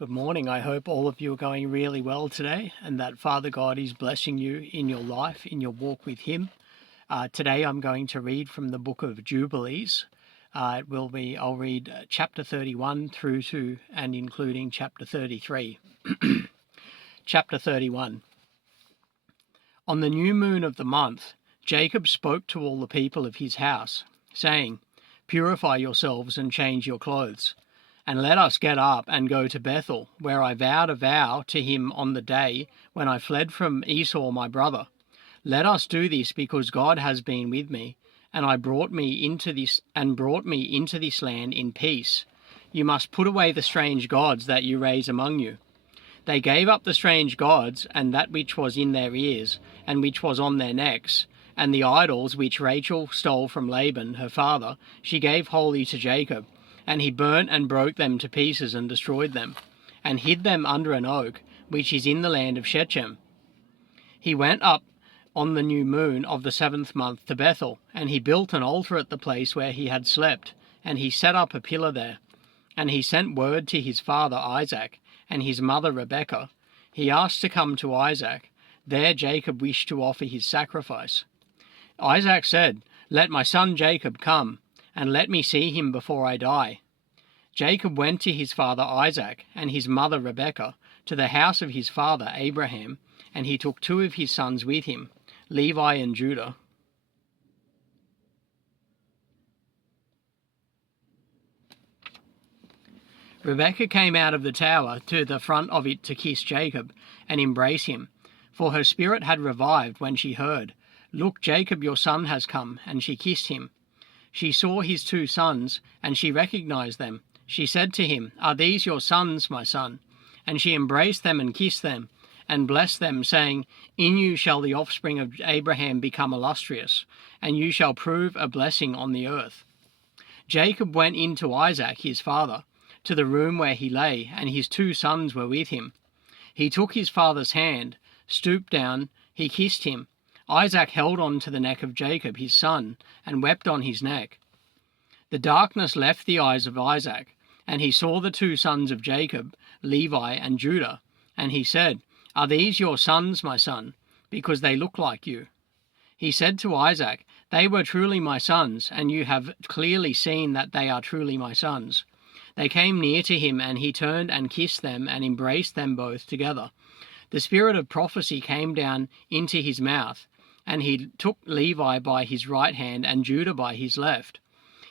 Good morning. I hope all of you are going really well today and that Father God is blessing you in your life, in your walk with Him. Today I'm going to read from the book of Jubilees. I'll read chapter 31 through to and including chapter 33. Chapter 31. On the new moon of the month, Jacob spoke to all the people of his house, saying, "Purify yourselves and change your clothes. And let us get up and go to Bethel, where I vowed a vow to him on the day when I fled from Esau my brother. Let us do this because God has been with me, and brought me into this land in peace. You must put away the strange gods that you raise among you." They gave up the strange gods, and that which was in their ears, and which was on their necks, and the idols which Rachel stole from Laban her father, she gave wholly to Jacob. And he burnt and broke them to pieces and destroyed them, and hid them under an oak, which is in the land of Shechem. He went up on the new moon of the 7th month to Bethel, and he built an altar at the place where he had slept, and he set up a pillar there. And he sent word to his father Isaac, and his mother Rebekah. He asked to come to Isaac. There Jacob wished to offer his sacrifice. Isaac said, "Let my son Jacob come, and let me see him before I die." Jacob went to his father Isaac and his mother Rebekah to the house of his father Abraham, and he took 2 of his sons with him, Levi and Judah. Rebekah came out of the tower to the front of it to kiss Jacob and embrace him, for her spirit had revived when she heard, "Look, Jacob your son has come," and she kissed him. She saw his 2 sons, and she recognized them. She said to him, "Are these your sons, my son?" And she embraced them and kissed them, and blessed them, saying, "In you shall the offspring of Abraham become illustrious, and you shall prove a blessing on the earth." Jacob went in to Isaac his father, to the room where he lay, and his 2 sons were with him. He took his father's hand, stooped down, he kissed him. Isaac held on to the neck of Jacob his son, and wept on his neck. The darkness left the eyes of Isaac, and he saw the 2 sons of Jacob, Levi and Judah, and he said, "Are these your sons, my son? Because they look like you." He said to Isaac, "They were truly my sons, and you have clearly seen that they are truly my sons." They came near to him, and he turned and kissed them and embraced them both together. The spirit of prophecy came down into his mouth, and he took Levi by his right hand and Judah by his left.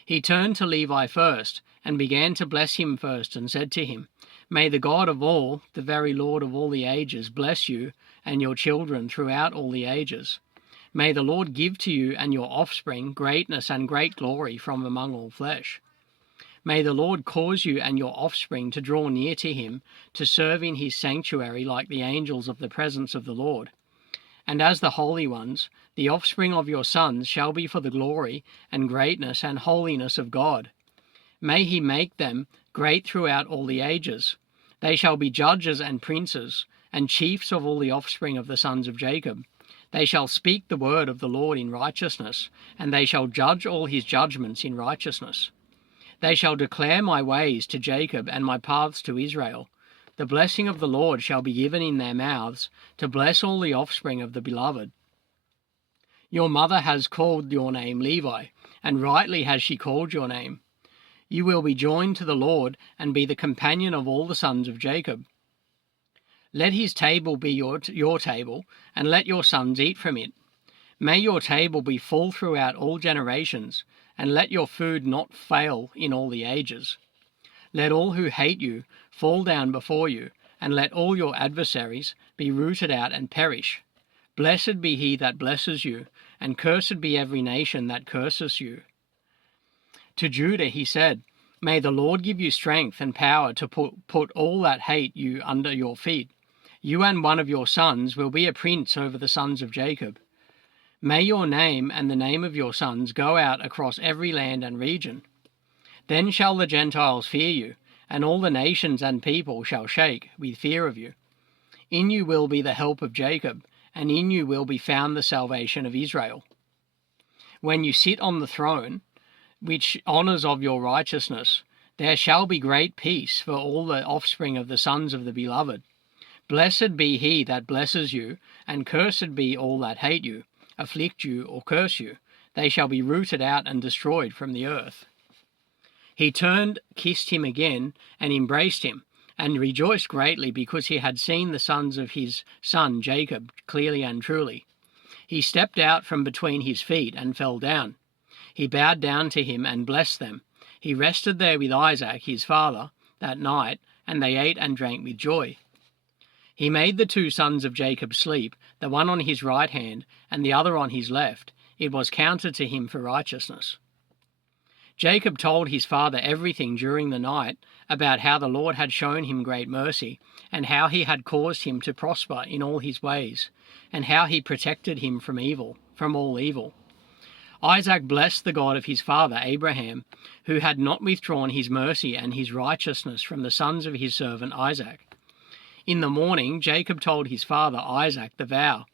He turned to Levi first, and began to bless him first, and said to him, "May the God of all, the very Lord of all the ages, bless you and your children throughout all the ages. May the Lord give to you and your offspring greatness and great glory from among all flesh. May the Lord cause you and your offspring to draw near to him, to serve in his sanctuary like the angels of the presence of the Lord. And as the holy ones, the offspring of your sons shall be for the glory and greatness and holiness of God. May he make them great throughout all the ages. They shall be judges and princes, and chiefs of all the offspring of the sons of Jacob. They shall speak the word of the Lord in righteousness, and they shall judge all his judgments in righteousness. They shall declare my ways to Jacob and my paths to Israel. The blessing of the Lord shall be given in their mouths, to bless all the offspring of the beloved. Your mother has called your name Levi, and rightly has she called your name. You will be joined to the Lord, and be the companion of all the sons of Jacob. Let his table be your table, and let your sons eat from it. May your table be full throughout all generations, and let your food not fail in all the ages. Let all who hate you fall down before you, and let all your adversaries be rooted out and perish. Blessed be he that blesses you, and cursed be every nation that curses you." To Judah he said, "May the Lord give you strength and power to put all that hate you under your feet. You and one of your sons will be a prince over the sons of Jacob. May your name and the name of your sons go out across every land and region. Then shall the Gentiles fear you, and all the nations and people shall shake with fear of you. In you will be the help of Jacob, and in you will be found the salvation of Israel. When you sit on the throne, which honours of your righteousness, There shall be great peace for all the offspring of the sons of the beloved. Blessed be he that blesses you, and cursed be all that hate you, afflict you, or curse you. They shall be rooted out and destroyed from the earth. He turned, kissed him again, and embraced him, and rejoiced greatly because he had seen the sons of his son Jacob clearly and truly. He stepped out from between his feet and fell down. He bowed down to him and blessed them. He rested there with Isaac his father that night, and they ate and drank with joy. He made the two sons of Jacob sleep, the one on his right hand and the other on his left. It was counted to him for righteousness. Jacob told his father everything during the night about how the Lord had shown him great mercy, and how he had caused him to prosper in all his ways, and how he protected him from all evil. Isaac blessed the God of his father Abraham, who had not withdrawn his mercy and his righteousness from the sons of his servant Isaac. In the morning Jacob told his father Isaac the vow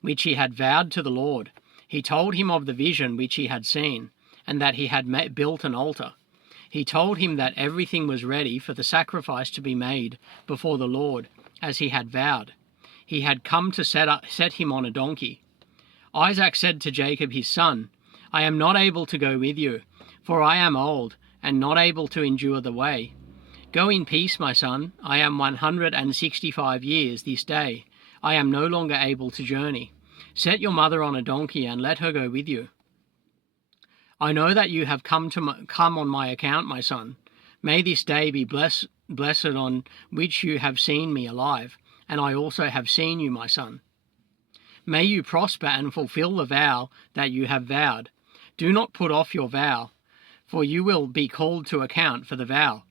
which he had vowed to the Lord. He told him of the vision which he had seen, and that he had built an altar. He told him that everything was ready for the sacrifice to be made before the Lord, as he had vowed. He had come to set him on a donkey. Isaac said to Jacob his son, I am not able to go with you, for I am old, and not able to endure the way. Go in peace, my son. I am 165 years this day. I am no longer able to journey. Set your mother on a donkey and let her go with you. I know that you have come on my account, my son. May this day be blessed on which you have seen me alive, and I also have seen you, my son. May you prosper and fulfill the vow that you have vowed. Do not put off your vow, for you will be called to account for the vow.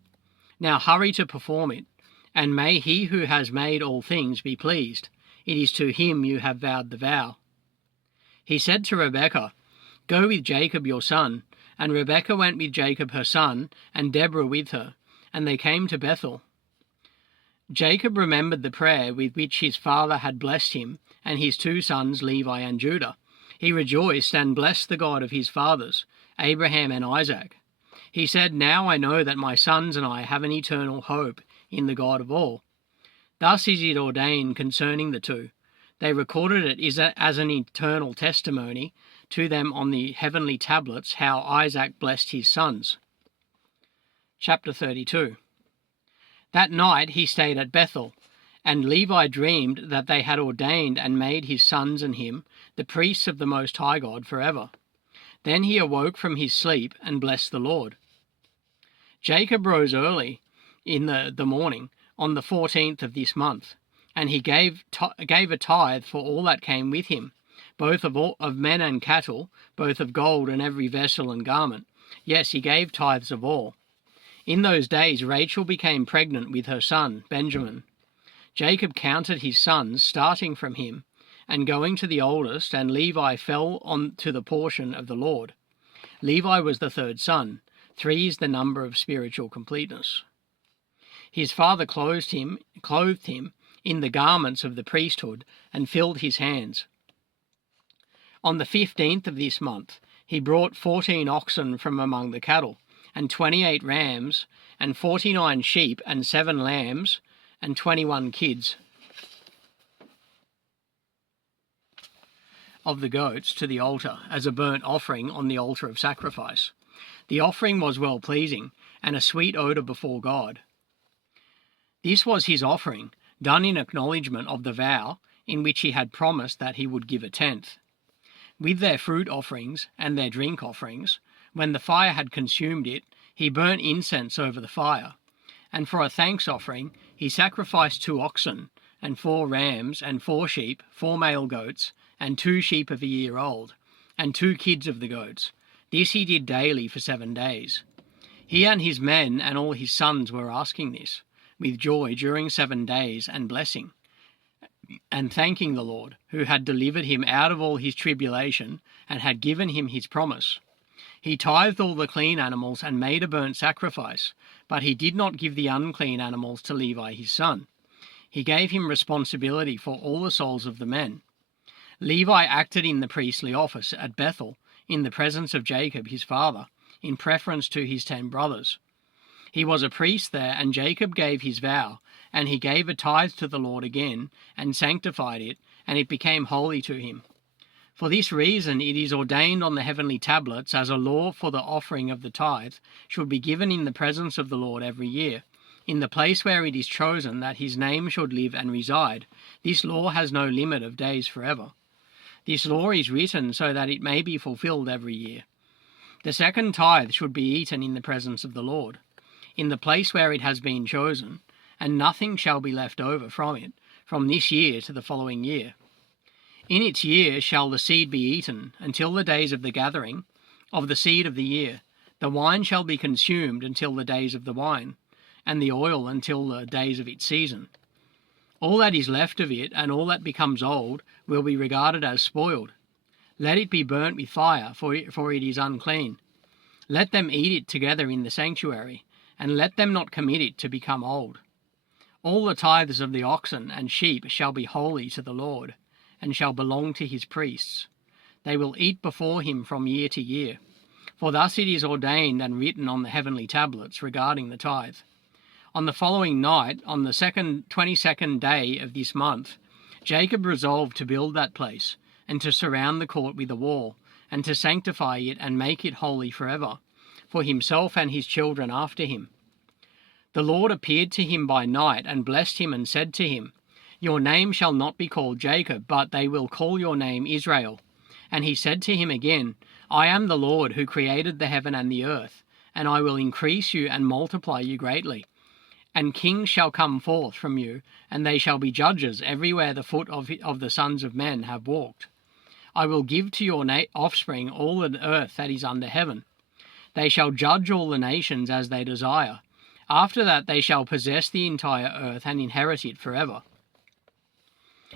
Now hurry to perform it, and may he who has made all things be pleased. It is to him you have vowed the vow. He said to Rebekah, Go with Jacob your son. And Rebekah went with Jacob her son, and Deborah with her, and they came to Bethel. Jacob remembered the prayer with which his father had blessed him, and his two sons Levi and Judah. He rejoiced and blessed the God of his fathers, Abraham and Isaac. He said, Now I know that my sons and I have an eternal hope in the God of all. Thus is it ordained concerning the two. They recorded it as an eternal testimony to them on the heavenly tablets how Isaac blessed his sons. Chapter 32. That night he stayed at Bethel, and Levi dreamed that they had ordained and made his sons and him the priests of the Most High God forever. Then he awoke from his sleep and blessed the Lord. Jacob rose early in the morning on the 14th of this month, and he gave a tithe for all that came with him, both of men and cattle, both of gold and every vessel and garment. Yes, he gave tithes of all. In those days Rachel became pregnant with her son Benjamin. Jacob counted his sons, starting from him, and going to the oldest, and Levi fell on to the portion of the Lord. Levi was the third son. 3 is the number of spiritual completeness. His father clothed him in the garments of the priesthood, and filled his hands. On the 15th of this month he brought 14 oxen from among the cattle, and 28 rams, and 49 sheep, and 7 lambs, and 21 kids of the goats to the altar as a burnt offering on the altar of sacrifice. The offering was well-pleasing, and a sweet odour before God. This was his offering, done in acknowledgment of the vow in which he had promised that he would give a tenth. With their fruit offerings and their drink offerings, when the fire had consumed it, he burnt incense over the fire. And for a thanks offering he sacrificed 2 oxen, and 4 rams, and 4 sheep, 4 male goats, and 2 sheep of a year old, and 2 kids of the goats. This he did daily for 7 days. He and his men and all his sons were asking this with joy during 7 days, and blessing and thanking the Lord, who had delivered him out of all his tribulation and had given him his promise. He tithed all the clean animals and made a burnt sacrifice, but he did not give the unclean animals to Levi his son. He gave him responsibility for all the souls of the men. Levi acted in the priestly office at Bethel in the presence of Jacob his father, in preference to his 10 brothers. He was a priest there, and Jacob gave his vow, and he gave a tithe to the Lord again, and sanctified it, and it became holy to him. For this reason it is ordained on the heavenly tablets as a law for the offering of the tithe should be given in the presence of the Lord every year, in the place where it is chosen that his name should live and reside. This law has no limit of days forever. This law is written so that it may be fulfilled every year. The second tithe should be eaten in the presence of the Lord, in the place where it has been chosen, and nothing shall be left over from it, from this year to the following year. In its year shall the seed be eaten, until the days of the gathering of the seed of the year. The wine shall be consumed until the days of the wine, and the oil until the days of its season. All that is left of it, and all that becomes old, will be regarded as spoiled. Let it be burnt with fire, for it is unclean. Let them eat it together in the sanctuary, and let them not commit it to become old. All the tithes of the oxen and sheep shall be holy to the Lord, and shall belong to his priests. They will eat before him from year to year. For thus it is ordained and written on the heavenly tablets regarding the tithe. On the following night, on the 22nd day of this month, Jacob resolved to build that place, and to surround the court with a wall, and to sanctify it and make it holy forever, for himself and his children after him. The Lord appeared to him by night, and blessed him, and said to him, Your name shall not be called Jacob, but they will call your name Israel. And he said to him again, I am the Lord who created the heaven and the earth, and I will increase you and multiply you greatly. And kings shall come forth from you, and they shall be judges everywhere the foot of the sons of men have walked. I will give to your offspring all the earth that is under heaven. They shall judge all the nations as they desire. After that they shall possess the entire earth and inherit it forever.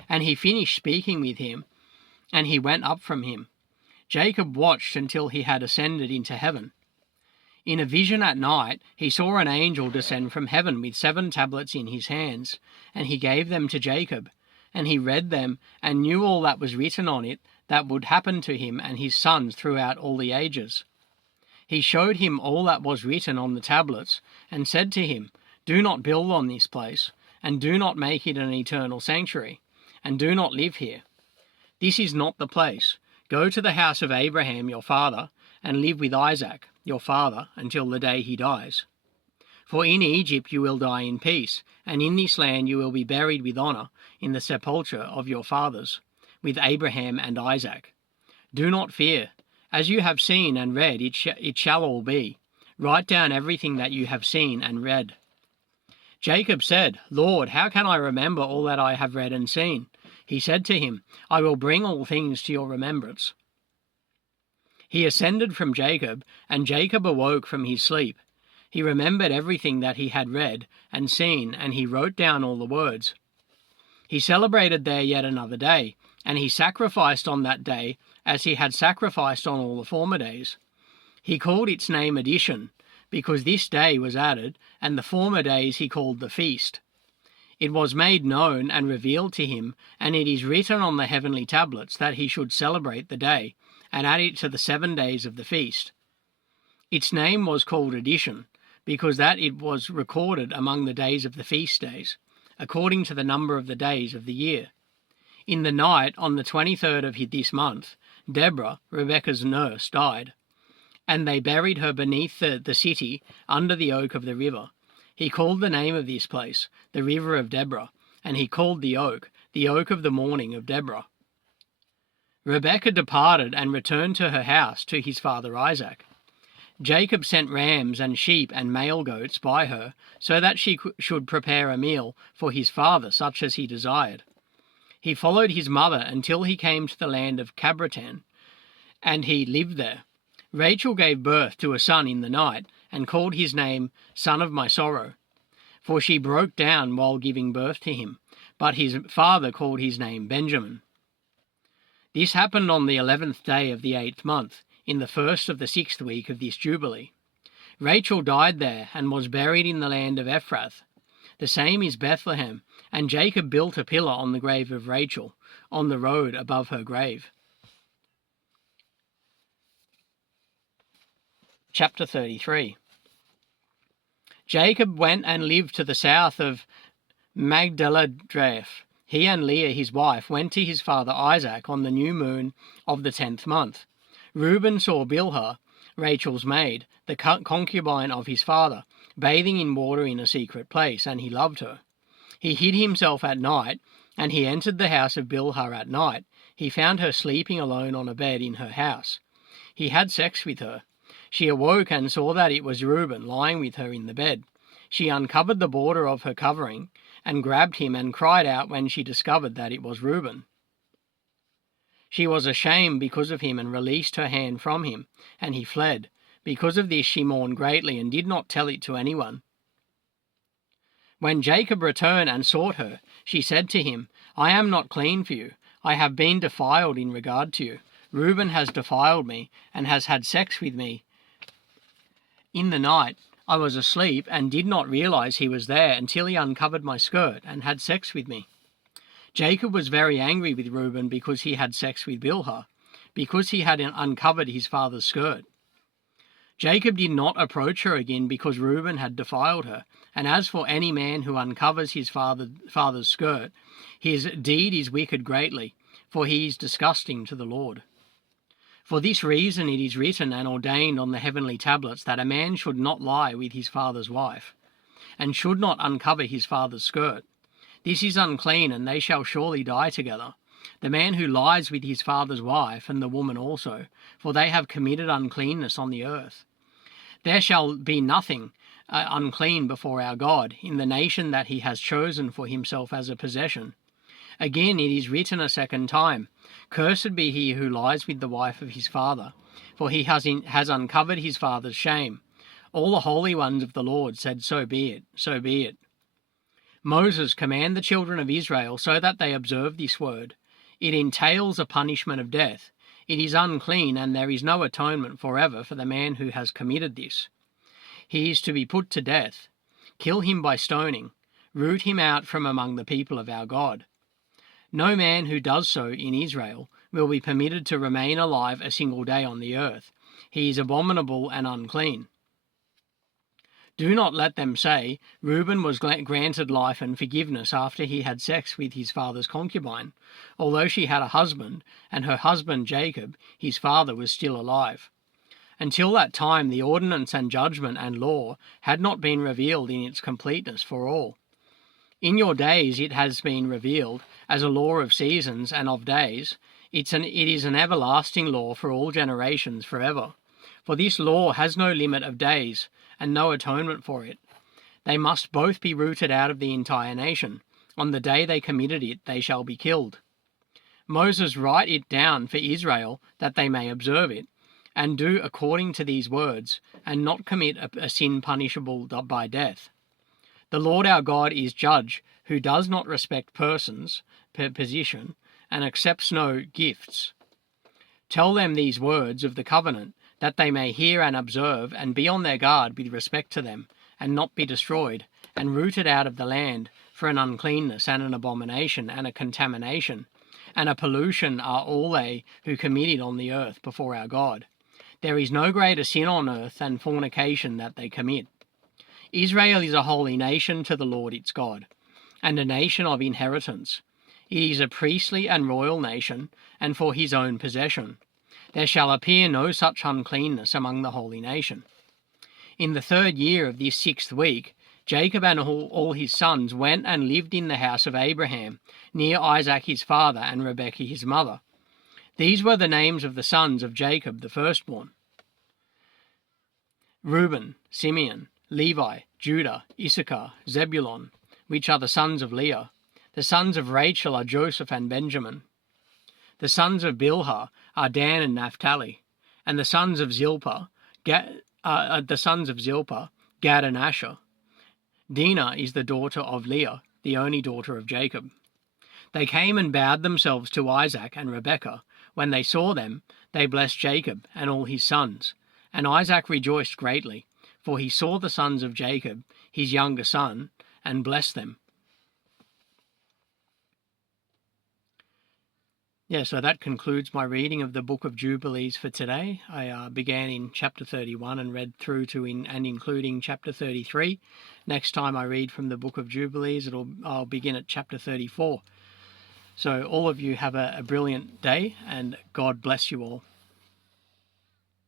And he finished speaking with him, and he went up from him. Jacob watched until he had ascended into heaven. In a vision at night he saw an angel descend from heaven with 7 tablets in his hands, and he gave them to Jacob. And he read them, and knew all that was written on it, that would happen to him and his sons throughout all the ages. He showed him all that was written on the tablets, and said to him, Do not build on this place, and do not make it an eternal sanctuary, and do not live here. This is not the place. Go to the house of Abraham your father, and live with Isaac your father until the day he dies. For in Egypt you will die in peace, and in this land you will be buried with honour in the sepulchre of your fathers, with Abraham and Isaac. Do not fear. As you have seen and read, it shall all be. Write down everything that you have seen and read. Jacob said, Lord, how can I remember all that I have read and seen? He said to him, I will bring all things to your remembrance. He ascended from Jacob, and Jacob awoke from his sleep. He remembered everything that he had read and seen, and he wrote down all the words. He celebrated there yet another day, and he sacrificed on that day as he had sacrificed on all the former days. He called its name Addition, because this day was added, and the former days he called the feast. It was made known and revealed to him, and it is written on the heavenly tablets that he should celebrate the day, and add it to the 7 days of the feast. Its name was called Addition, because that it was recorded among the days of the feast days, according to the number of the days of the year. In the night on the 23rd of this month, Deborah, Rebekah's nurse, died, and they buried her beneath the city under the oak of the river. He called the name of this place, the river of Deborah, and he called the oak of the morning of Deborah. Rebekah departed and returned to her house to his father Isaac. Jacob sent rams and sheep and male goats by her, so that she should prepare a meal for his father, such as he desired. He followed his mother until he came to the land of Cabratan, and he lived there. Rachel gave birth to a son in the night, and called his name Son of My Sorrow, for she broke down while giving birth to him, but his father called his name Benjamin. This happened on the 11th day of the 8th month, in the first of the 6th week of this Jubilee. Rachel died there, and was buried in the land of Ephrath. The same is Bethlehem, and Jacob built a pillar on the grave of Rachel, on the road above her grave. Chapter 33. Jacob went and lived to the south of Magdala-Dreph. He and Leah his wife went to his father Isaac on the new moon of the 10th month. Reuben saw Bilhah, Rachel's maid, the concubine of his father, bathing in water in a secret place, and he loved her. He hid himself at night, and he entered the house of Bilhah at night. He found her sleeping alone on a bed in her house. He had sex with her. She awoke and saw that it was Reuben lying with her in the bed. She uncovered the border of her covering and grabbed him and cried out when she discovered that it was Reuben. She was ashamed because of him and released her hand from him, and he fled. Because of this she mourned greatly and did not tell it to anyone. When Jacob returned and sought her, she said to him, I am not clean for you. I have been defiled in regard to you. Reuben has defiled me and has had sex with me. In the night I was asleep and did not realize he was there until he uncovered my skirt and had sex with me. Jacob was very angry with Reuben because he had sex with Bilhah, because he had uncovered his father's skirt. Jacob did not approach her again because Reuben had defiled her, and as for any man who uncovers his father's skirt, his deed is wicked greatly, for he is disgusting to the Lord. For this reason it is written and ordained on the heavenly tablets that a man should not lie with his father's wife, and should not uncover his father's skirt. This is unclean, and they shall surely die together, the man who lies with his father's wife, and the woman also, for they have committed uncleanness on the earth. There shall be nothing unclean before our God in the nation that he has chosen for himself as a possession. Again it is written a second time, Cursed be he who lies with the wife of his father, for he has uncovered his father's shame. All the holy ones of the Lord said, So be it, so be it. Moses commanded the children of Israel so that they observe this word. It entails a punishment of death. It is unclean, and there is no atonement forever for the man who has committed this. He is to be put to death. Kill him by stoning. Root him out from among the people of our God. No man who does so in Israel will be permitted to remain alive a single day on the earth. He is abominable and unclean. Do not let them say, Reuben was granted life and forgiveness after he had sex with his father's concubine, although she had a husband, and her husband Jacob, his father, was still alive. Until that time the ordinance and judgment and law had not been revealed in its completeness for all. In your days it has been revealed as a law of seasons and of days. It is an everlasting law for all generations forever. For this law has no limit of days, and no atonement for it. They must both be rooted out of the entire nation. On the day they committed it, they shall be killed. Moses write it down for Israel, that they may observe it, and do according to these words, and not commit a sin punishable by death. The Lord our God is judge, who does not respect persons, position, and accepts no gifts. Tell them these words of the covenant, that they may hear and observe, and be on their guard with respect to them, and not be destroyed, and rooted out of the land, for an uncleanness and an abomination and a contamination, and a pollution are all they who commit it on the earth before our God. There is no greater sin on earth than fornication that they commit. Israel is a holy nation to the Lord its God, and a nation of inheritance. It is a priestly and royal nation, and for his own possession. There shall appear no such uncleanness among the holy nation. In the 3rd year of this 6th week, Jacob and all his sons went and lived in the house of Abraham, near Isaac his father and Rebekah his mother. These were the names of the sons of Jacob the firstborn: Reuben, Simeon, Levi, Judah, Issachar, Zebulun, which are the sons of Leah. The sons of Rachel are Joseph and Benjamin. The sons of Bilhah are Dan and Naphtali, and the sons of Zilpah, Gad and Asher. Dinah is the daughter of Leah, the only daughter of Jacob. They came and bowed themselves to Isaac and Rebekah. When they saw them, they blessed Jacob and all his sons. And Isaac rejoiced greatly, for he saw the sons of Jacob, his younger son, and blessed them. Yeah, so that concludes my reading of the book of Jubilees for today. I began in chapter 31 and read through to and including chapter 33. Next time I read from the book of Jubilees, I'll begin at chapter 34. So all of you have a brilliant day, and God bless you all.